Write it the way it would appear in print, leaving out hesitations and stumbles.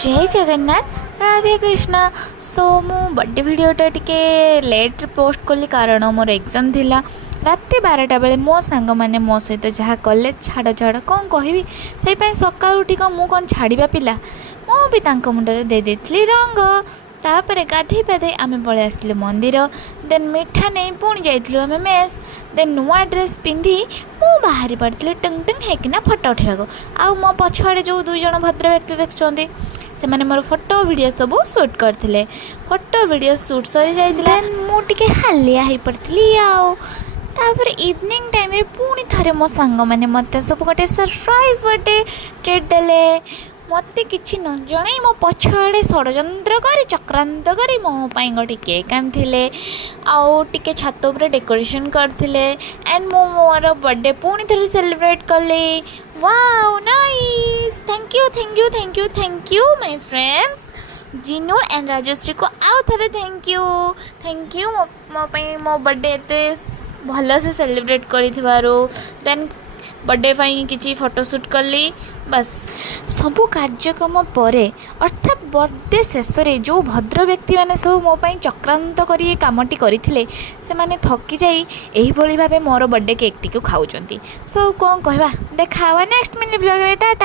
जय जगन्नाथ राधे कृष्णा। सो मु बर्थडे वीडियोटा टिके लेट पोस्ट कली कारण मोर एग्जाम थिला रात 12टा बेले मो सांग मैंने मो सहित जहाँ कले छाड़ छाड़ कौन कहबी से सका उठी कौन मु कौन छाड़ा पिला मु भी मुंडे दे देती रंग तापर गाधे पाधे आम पलि आसलु मंदिर देन मिठा नहीं पुणी जाइलु आम मेस देन नुआ ड्रेस पिंधि मु बाहरी पड़ी टंग टंग होकिना फोटो उठा आउ मो पछाड़े जो दुई जन भद्र व्यक्ति देखुं से मैंने मोर फोटो वीडियो सब शूट करते फोटो वीडियो शूट सरी जाइला मुझे हालिया हो पड़ी आउर इवनिंग टाइम रे पुणी थे मो सांग मैंने मत सब गोटे सरप्राइज बर्थडे ट्रीट देले मत कि न जन मो पछाड़े षड्यंत्र कर चक्रांत कर मोपाई गोटे केक आनी आउ टे छात उपर डेकोरेशन करते एंड मो मोर बर्थडे पुणी थे सेलिब्रेट कली। Wow nice, thank you thank you thank you thank you my friends Jinu and Rajashree को आउ थे थैंक यू मो बर्थडे एत भल से सेलिब्रेट करूँ देन बर्थडे किसी फोटोशूट कली बस सबू कार्यक्रम पर अर्थात बर्थडे शेष जो भद्र व्यक्ति मैंने सब मोपाई चक्रांत कर कामटी करते से माने थकी जाई एही भली भाबे मोर बर्थडे केक टी खाऊँ। सो कौन कहवा देखा नेक्स्ट मिनी ब्लॉग रे टाटा।